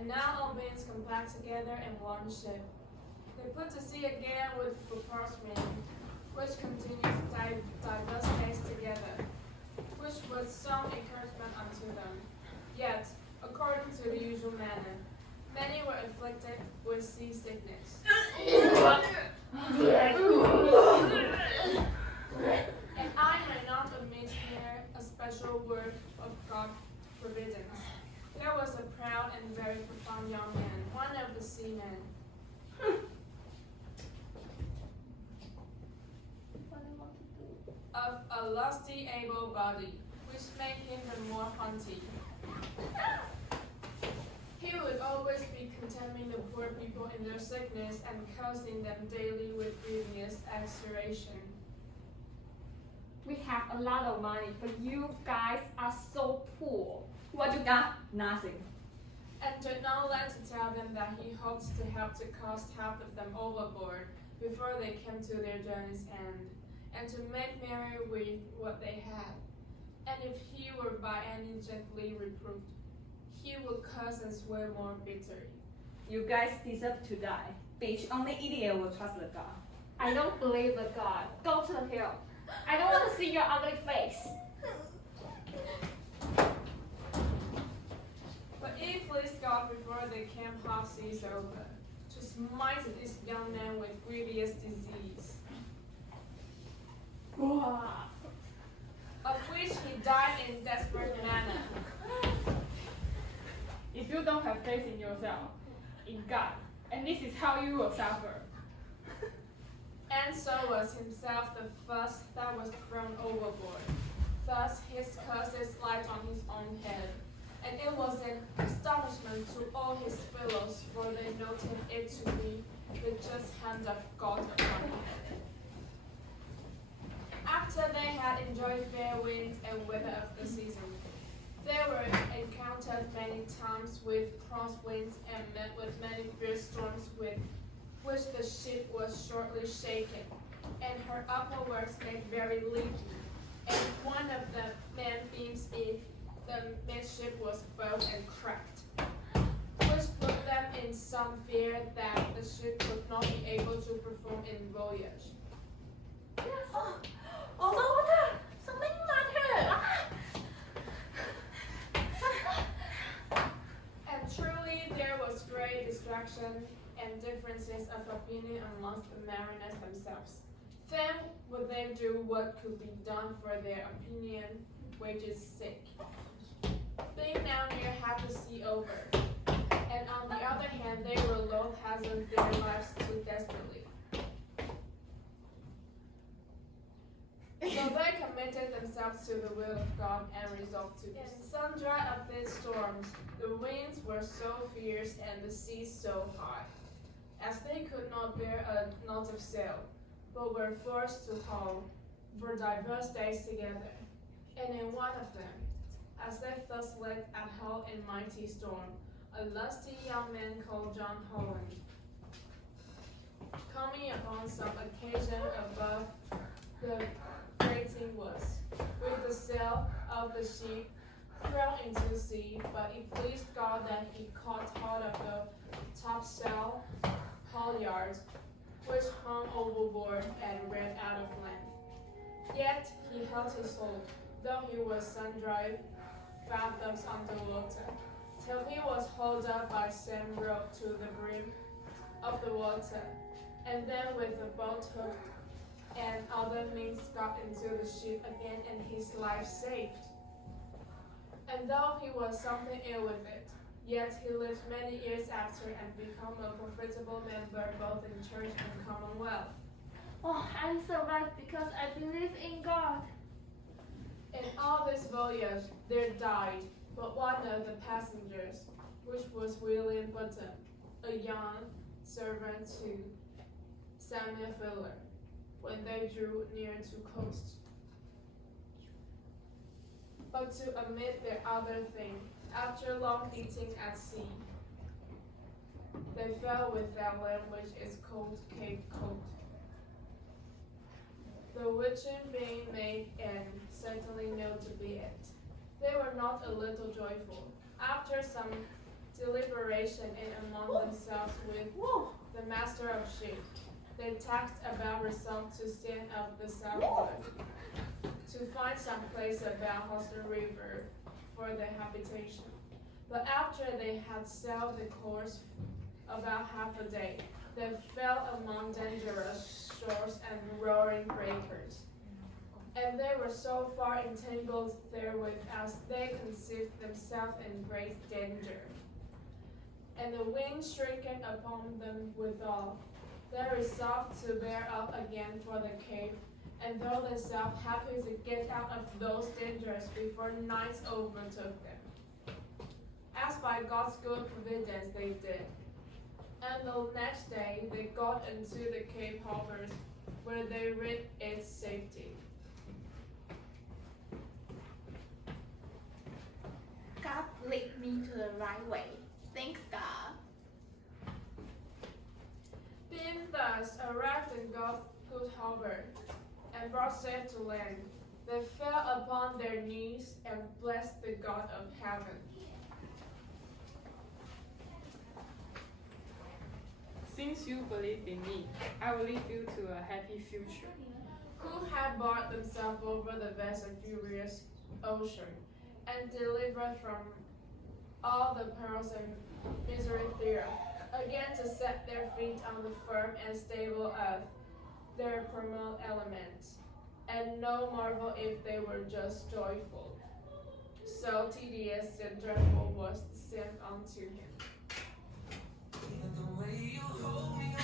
and now all beings come back together in one ship. They put to sea again with proposed wind, which continues diverse days together, which was some encouragement unto them. Yet, according to the usual manner, many were afflicted with seasickness. And I may not omit here a special word of God's providence. There was a proud and very profound young man, one of the seamen. Of a lusty, able body, which made him the more hunty. He would always be contemning the poor people in their sickness and causing them daily with grievous exertion. We have a lot of money, but you guys are so poor. What you got? Nothing. And did not let to tell them that he hoped to help to cast half of them overboard before they came to their journey's end, and to make merry with what they had. And if he were by any gently reproved, he would curse and swear more bitterly. You guys deserve to die. Bitch, only idiot will trust the God. I don't believe in God. Go to hell. I don't want to see your ugly face. But it pleased God before they came half seas over, to smite this young man with grievous disease, of which he died in desperate manner. If you don't have faith in yourself, in God, and this is how you will suffer. And so was himself the first that was thrown overboard. Thus his curses light on his own head, and it was an astonishment to all his fellows, for they noted it to be the just hand of God upon him. After they had enjoyed fair wind and weather of the season, they were encountered many times with cross winds and met with many fierce storms, with which the ship was shortly shaken, and her upper works made very leaky, and one of the main beams in the midship was bowed and cracked, which put them in some fear that the ship would not be able to perform in voyage. And truly there was great distraction and differences of opinion amongst the mariners themselves. Then would they do what could be done for their opinion wages' sake, being now near half the sea over, and on the other hand they were loath hazard their lives too desperately. So they committed themselves to the will of God and resolved to be. In sundry of these storms, the winds were so fierce and the seas so high, as they could not bear a knot of sail, but were forced to haul for diverse days together. And in one of them, as they thus led at haul in mighty storm, a lusty young man called John Holland, coming upon some occasion above the grating was, with the sail of the ship thrown into the sea, but it pleased God that he caught hold of the topsail halyards, which hung overboard and ran out of land. Yet he held his hold, though he was sundry fathoms under water, till he was hauled up by same rope to the brim of the water, and then with the boat hooked and other means got into the ship again, and his life saved. And though he was something ill with it, yet he lived many years after and became a profitable member both in church and commonwealth. Oh, I survived because I believe in God. In all this voyage there died but one of the passengers, which was William Button, a young servant to Samuel Fuller, when they drew near to coast. But to omit their other thing, after long beating at sea, they fell with that land which is called Cape Cod, the witching being made and certainly known to be it. They were not a little joyful. After some deliberation in among themselves with the master of sheep. They talked about resolve to stand up the southward, to find some place about Hudson River for their habitation. But after they had sailed the course about half a day, they fell among dangerous shores and roaring breakers. And they were so far entangled therewith as they conceived themselves in great danger. And the wind stricken upon them withal, they resolved to bear up again for the cape, and thought themselves happy to get out of those dangers before night overtook them. As by God's good providence they did. And the next day they got into the Cape harbors, where they rid its safety. God lead me to the right way. Thanks, God. Being thus arrived in God's good harbor, and brought safe to land, they fell upon their knees and blessed the God of heaven. Since you believe in me, I will lead you to a happy future. Who had brought themselves over the vast and furious ocean, and delivered from all the perils and misery thereof, again to set their feet on the firm and stable earth, their primal element. And no marvel if they were just joyful. So tedious and dreadful was the sin unto him. The way you hold me